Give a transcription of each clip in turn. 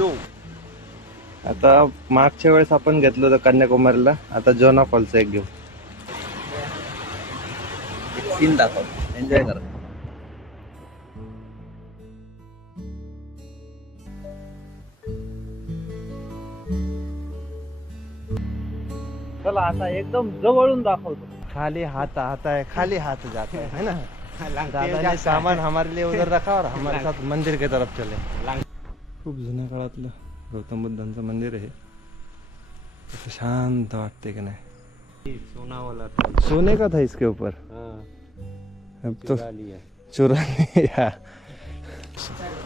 यो आता मागच्या वेळेस आपण घेतलं होतं कन्याकुमारीला, आता जोना फॉलचं एक घेऊ. सीन दाखव, एन्जॉय करा. चला आता एकदम जवळून दाखवतो. खाली हाथ आता है, खाली हाथ जाता है ना. दादा ने सामान हमारे लिए उधर रखा और हमारे साथ मंदिर के तरफ चले. खूप जुन्या काळातलं गौतम बुद्धांचं मंदिर आहे. असं शांत वाटते की नाही. सोना वाला सोने का था इसके ऊपर. अब तो चुरा लिया.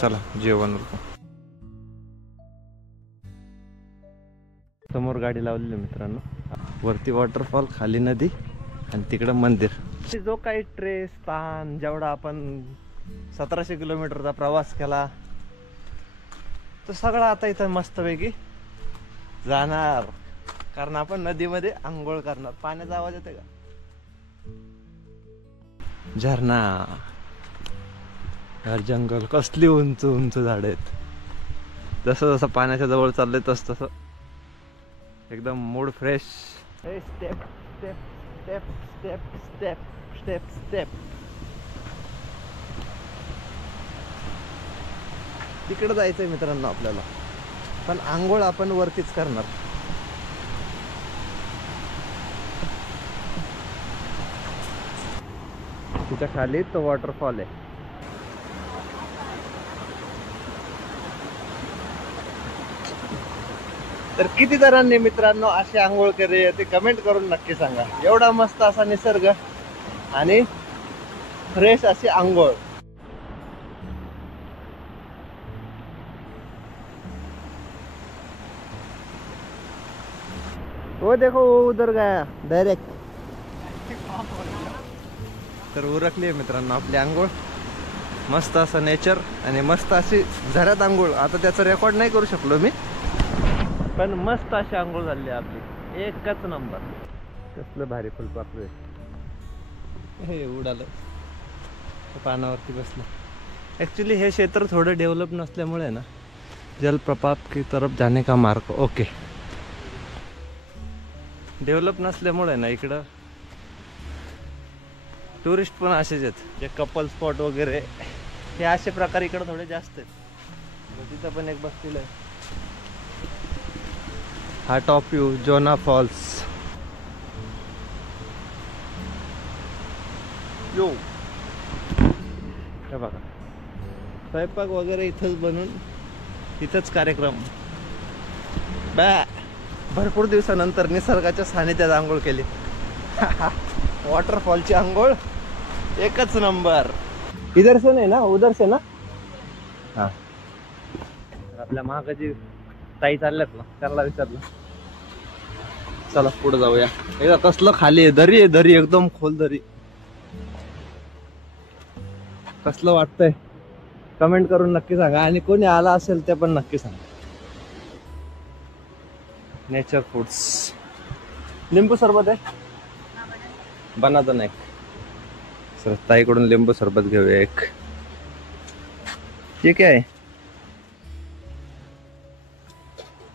चला जेवण उरकू. समोर गाडी लावलेली मित्रांनो. वरती वॉटरफॉल, खाली नदी आणि तिकडं मंदिर. जो काही ट्रेस ताण जेवढा आपण 1700 किलोमीटरचा प्रवास केला तो सगळा आता इथं मस्तपैकी जाणार. कारण आपण नदीमध्ये आंघोळ करणार. पाण्याचा आवाज येते का? झरणा. यार जंगल कसली उंच उंच झाड आहेत. जसं जसं पाण्याच्या जवळ चाललंय तस तसं एकदम mood fresh. Step step step step step step step. तिकडे जायचंय मित्रांनो आपल्याला, पण आंघोळ आपण वरतीच करणार. तिच्या खाली तो वॉटरफॉल आहे. तर किती जणांनी मित्रांनो अशी आंघोळ केली ते कमेंट करून नक्की सांगा. एवढा मस्त असा निसर्ग आणि फ्रेश अशी आंघोळ. वो देखो वो उधर गया डायरेक्ट. तर उरकली आहे मित्रांनो आपली आंघोळ. मस्त असं नेचर आणि मस्त अशी झऱ्यात आंघोळ. आता त्याचा रेकॉर्ड नाही करू शकलो मी, पण मस्त अशी आंघोळ झाली आपली. एकच नंबर. कसलं भारी फुलपाखरू आहे. हे उडालं पानावरती बसलं. ॲक्च्युली हे क्षेत्र थोडं डेव्हलप नसल्यामुळे ना जलप्रपात की तरफ जाने का मार्ग ओके. डेव्हलप नसल्यामुळे ना इकडं टुरिस्ट पण असेच आहेत. जे कपल स्पॉट वगैरे हे असे प्रकार इकडे थोडे जास्त आहेत. तिथं पण एक बसलेलं आहे. हा टॉप व्ह्यू जोना फॉल्स. यो हे बघा स्वयंपाक वगैरे इथंच बनून इथंच कार्यक्रम. भरपूर दिवसानंतर निसर्गाच्या सानिध्यात आंघोळ केली. वॉटरफॉलची आंघोळ एकच नंबर. इधर से नाही ना, उधर से ना. हा आपल्या महागाची ताई चालल्यात ना, त्याला विचारलं. चला पुढे जाऊया. एकदा कसलं खाली आहे, दरी आहे, दरी एकदम खोल दरी. कसलं वाटतंय कमेंट करून नक्की सांगा. आणि कोणी आला असेल ते पण नक्की सांगा. Nature foods. लिंबू सरबत आहे बनाता नाही. सर ताईकडून लिंबू सरबत घेऊया एक. ये क्या है?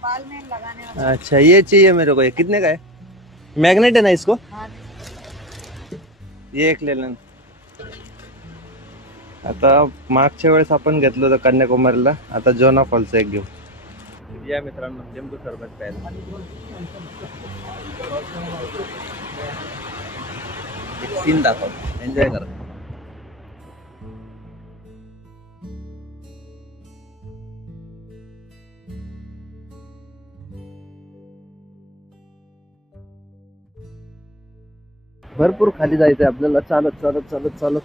बाल में लगाने वाला. अच्छा ये चाहिए मेरे को. ये कितने का है? मैग्नेट है ना इसको? हाँ. ये एक ले लेना. आता मागच्या वेळेस आपण घेतलं होतं कन्याकुमारीला, आता जोना फॉलचं एक घेऊ. या मित्रांनो लिंबू सरबत प्यायला. एक सीन दाखव, एन्जॉय करा. भरपूर खाली जायचंय आपल्याला चालत चालत चालत चालत.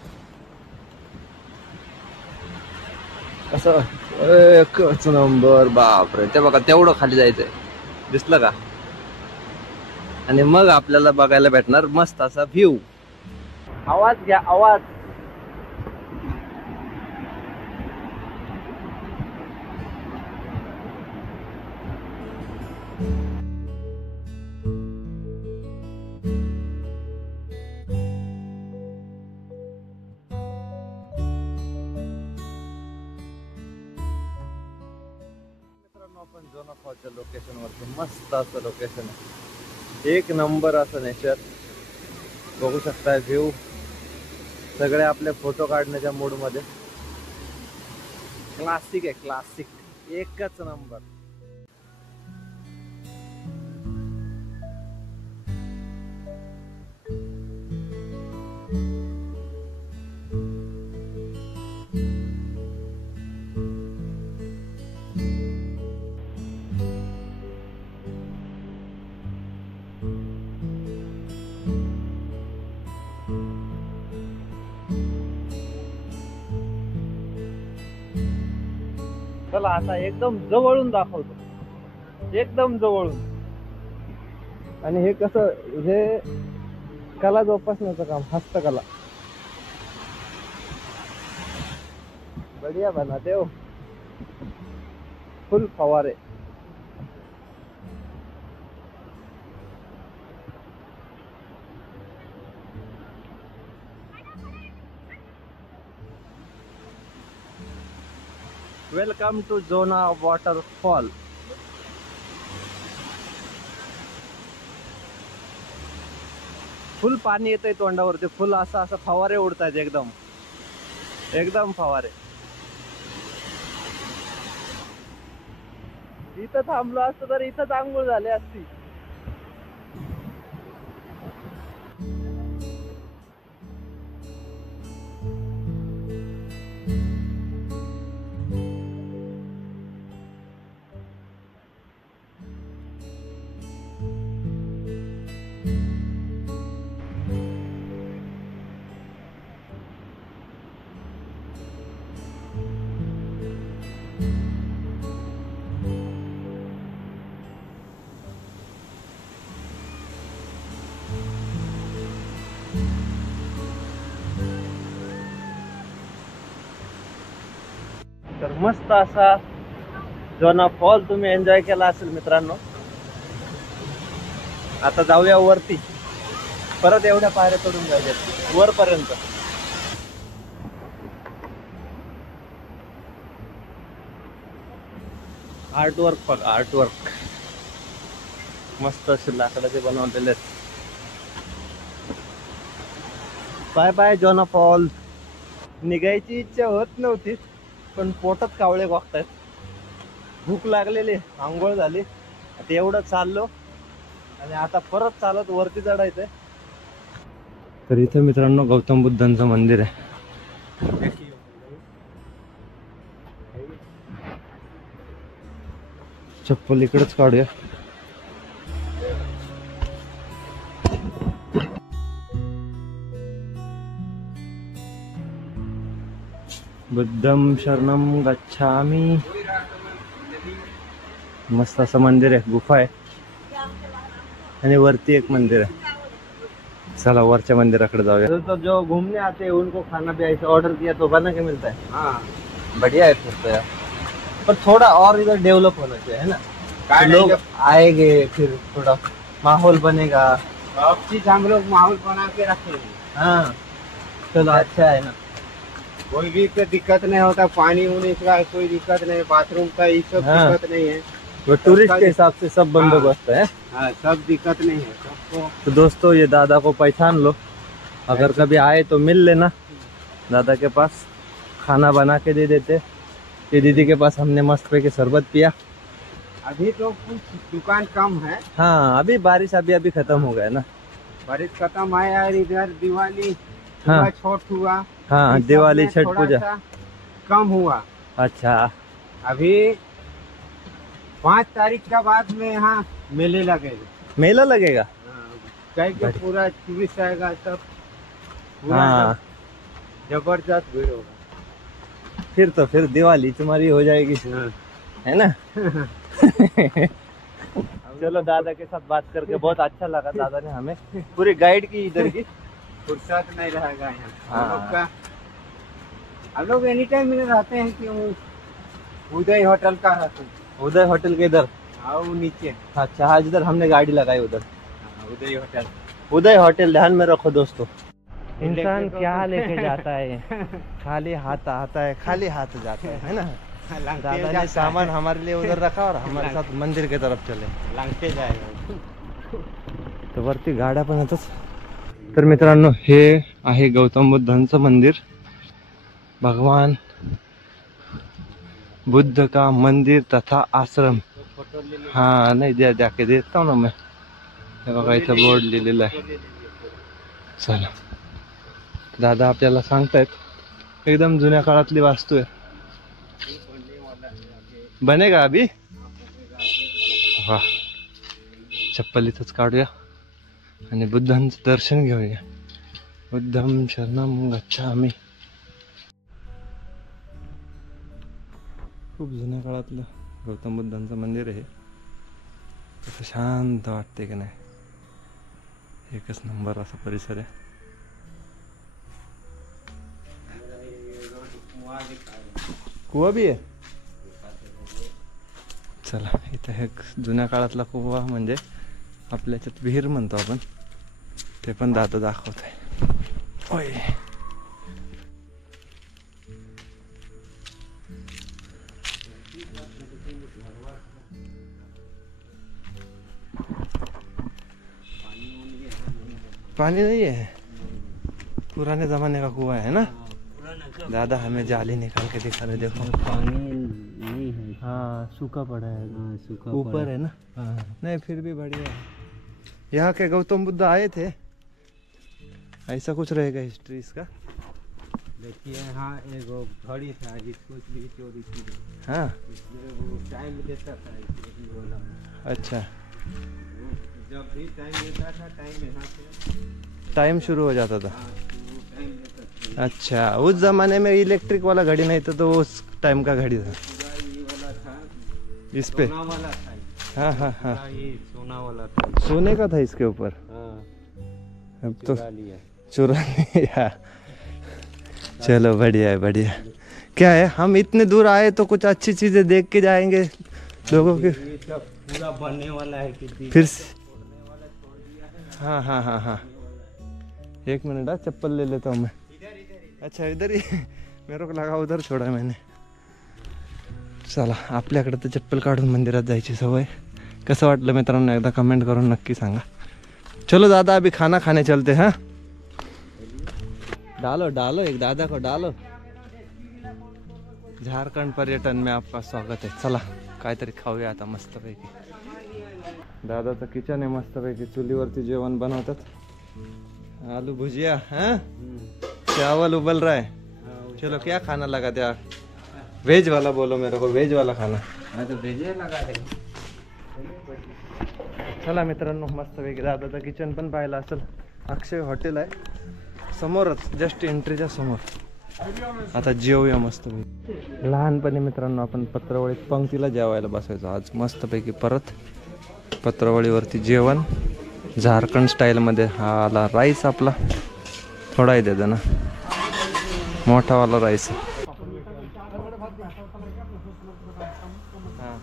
असं एकच नंबर. बापरे ते बघा तेवढं खाली जायचंय दिसलं का. आणि मग आपल्याला बघायला भेटणार मस्त असा व्ह्यू. आवाज घ्या आवाज. आपण जोना फॉलच्या लोकेशन वरती. मस्त असं लोकेशन आहे, एक नंबर असं नेचर. बघू शकता व्ह्यू, सगळे आपले फोटो काढण्याच्या मूड मध्ये. क्लासिक आहे, क्लासिक, एकच नंबर. चला आता एकदम जवळून दाखवतो, एकदम जवळून. आणि हे कसं, हे कला जोपासण्याचं काम, हस्तकला. बढिया बनाते हो, फुल फवारे. Welcome to Jona waterfall. Full पाणी येतंय तोंडावरती, फुल असं असं फवारे उडतात, एकदम एकदम फवारे. इथं थांबलो असतो तर इथंच आंघोळ झाली असती. तर मस्त असा जोना फॉल तुम्ही एन्जॉय केला असेल मित्रांनो. आता जाऊया वरती, परत एवढ्या पायऱ्या चढून जाऊया वरपर्यंत. आर्टवर्क बघ, आर्टवर्क मस्त असे लाकडाचे बनवलेले आहेत. बाय बाय जोना फॉल. निघायची इच्छा होत नव्हती, पण पोटात कावळे वागतायत, भूक लागलेली, आंघोळ झाली, आता एवढं चाललो आणि आता परत चालत वरती चढायचंय. तर इथे मित्रांनो गौतम बुद्धांचं मंदिर आहे. चप्पल इकडेच काढूया. बुद्धम शरणम गच्छामी. मस्त असं मंदिर आहे, गुफा आहे आणि वरती एक मंदिर आहे. चला वरच्या मंदिराकडे जाऊया. तो जो घूमने आते हैं उनको खाना भी ऐसा ऑर्डर किया तो बना के मिलता है. हाँ बढ़िया है फिर तो यार, पर थोड़ा और इधर डेवलप होना चाहिए, है ना. लोग आएंगे, फिर थोड़ा माहौल बनेगा. सब चीज हम लोग माहौल बना के रखेंगे. हाँ चलो अच्छा है ना. कोई भी दिक्कत नहीं होता, पानी उनी का कोई दिक्कत नहीं, बाथरूम का ये सब दिक्कत नहीं है. वो टूरिस्ट के हिसाब से सब बंदोबस्त है. हाँ सब दिक्कत नहीं है सबको. तो दोस्तों ये दादा को पहचान लो, अगर कभी आए तो मिल लेना. दादा के पास खाना बना के दे देते. ये दीदी के पास हमने मस्त पे के शरबत पिया. अभी तो कुछ दुकान कम है. हाँ अभी बारिश अभी खत्म हो गया ना. बारिश खत्म आया और इधर दिवाली छठ हुआ. हाँ दिवाली छठ पूजा कम हुआ. अच्छा अभी 5 तारीख का बाद में यहाँ मेले लगेगा. मेला लगेगा क्या? पूरा टूरिस्ट आएगा सब. हाँ जबरदस्त भीड़ होगा. फिर दिवाली तुम्हारी हो जाएगी, है ना. चलो दादा के साथ बात करके बहुत अच्छा लगा. दादा ने हमें पूरी गाइड की इधर की. फुर्सत नहीं रहेगा यहाँ. हम लोग एनी टाइम में रहते हैं कि उदय होटल का रहते हैं. उदय होटल के इधर नीचे. अच्छा हाँ जिधर हमने गाड़ी लगाई उधर उदय होटल. उदय होटल ध्यान में रखो दोस्तों. इंसान क्या लेके जाता है, खाली हाथ आता है, खाली हाथ जाता है ना. दादा ने सामान हमारे लिए उधर रखा और हमारे साथ मंदिर की तरफ चले. लागते जाएगा. तर वरती गाड्या पण येतात. तर मित्रांनो हे आहे गौतम बुद्धांचं मंदिर. भगवान बुद्ध का मंदिर तथा आश्रम. हाँ नाही द्या द्या के देता हूँ ना मैं. हे बघा इथं बोर्ड लिहिलेला आहे. चला दादा आपल्याला सांगतायत एकदम जुन्या काळातली वास्तू आहे. बनेगा अभी. वाह चप्पल इथंच काढूया आणि बुद्धांचं दर्शन घेऊया. बुद्धं शरणं गच्छामि. खूप जुन्या काळातलं गौतम बुद्धांचं मंदिर आहे. कसं शांत वाटते की नाही. एकच नंबर असा परिसर आहे. कुवा भी आहे. चला इथं हे जुन्या काळातला कुवा म्हणजे आपल्याच्यात विहीर म्हणतो आपण. ते पण दादा दाखवत आहे. ओय पानी नहीं है. पुराने जमाने का कुआ है ना. दादा हमें जाली निकाल के दिखा रहे. देखो पानी नहीं है. हाँ सूखा पड़ा है. हाँ, सूखा ऊपर है ना. नहीं फिर भी बढ़िया है. यहाँ के गौतम बुद्ध आए थे. ऐसा कुछ रहेगा हिस्ट्री इसका. देखिए हाँ एक घड़ी था जिसको भी चोरी की. हाँ इसमें वो टाइम देता था इसलिए बोला. अच्छा जब भी टाइम देता था टाइम यहाँ से टाइम शुरू हो जाता था. वो टाइम देता था. अच्छा उस जमाने में इलेक्ट्रिक वाला घड़ी नहीं था तो उस टाइम का घड़ी था पूरा ये वाला था. इस पे. सोना वाला था. हाँ हाँ हाँ पूरा ये सोना वाला था. सोने का था इसके ऊपर. हाँ अब तो चुरा लिया. चुरा लिया. चलो बढ़िया है बढ़िया. क्या है हम इतने दूर आए तो कुछ अच्छी चीजें देख के जाएंगे लोगों के. ये सब पूरा बनने वाला है कि फिर हाँ हाँ हाँ हाँ एक मिनट. चप्पल ले लेता हूँ मैं. अच्छा इधर ही. मेरे को लगा उधर छोड़ा मैंने. चला आपल्याकडे तर चप्पल काढून मंदिरात जायची सवय. कसं वाटलं मित्रांनो एकदा कमेंट करून नक्की सांगा. चलो दादा अभी खाना खाने चलते हैं. डालो डालो एक दादा को डालो. झारखंड पर्यटन में आपका स्वागत है. चला काहीतरी खाऊया आता मस्तपैकी. दादाचं किचन आहे मस्तपैकी. चुलीवरती जेवण बनवतात. आलू भुजिया. हाँ चावल उबल रहा है. चलो क्या खाना लगा त्या. वेज वाला बोलो मेरे को. वेज वाला खाना. हाँ तो भेजे लगा है. चला मित्रांनो मस्तपैकी दादाचं किचन पण पाहिलं असेल. अक्षय हॉटेल आहे समोरच जस्ट एंट्रीच्या समोर. आता जेवूया मस्तपैकी. लहानपणी मित्रांनो आपण पत्रवळीत पंक्तीला जेवायला बसायचो. आज मस्तपैकी परत पत्रवळीवरती जेवण झारखंड स्टाईलमध्ये. हा आला राईस आपला. थोडा आहे द्यायचा ना मोठावाला राईस. हां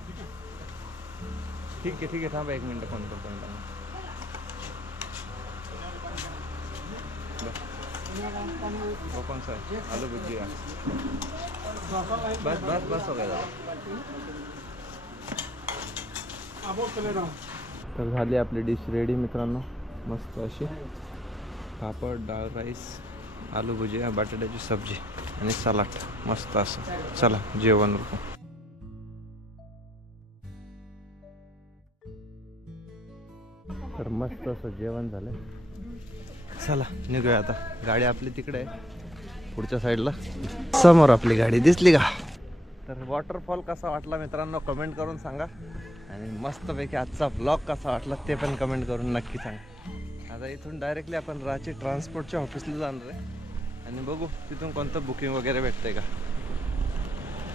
ठीक आहे थांबा एक मिनटं फोन करतो मी. वो कौन सा है. आलू भुजिया. बस बस बस हो गया. तर झाली आपली डिश रेडी मित्रांनो. मस्त अशी पापड डाळ राईस आलू भुजिया बटाट्याची सब्जी आणि सलाड मस्त असं. चला जेवण उरकू. तर मस्त असं जेवण झालं. चला निघूया आता. गाडी आपली तिकडे आहे पुढच्या साईडला. समोर आपली गाडी दिसली का. तर वॉटरफॉल कसा वाटला मित्रांनो कमेंट करून सांगा. आणि मस्तपैकी आजचा ब्लॉग कसा वाटला ते पण कमेंट करून नक्की सांगा. आता इथून डायरेक्टली आपण रांची ट्रान्सपोर्टच्या ऑफिसला जाणार आहे आणि बघू तिथून कोणतं बुकिंग वगैरे भेटतंय का.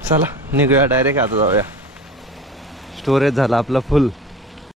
चला निघूया डायरेक्ट आता जाऊया. स्टोरेज झाला आपला फुल.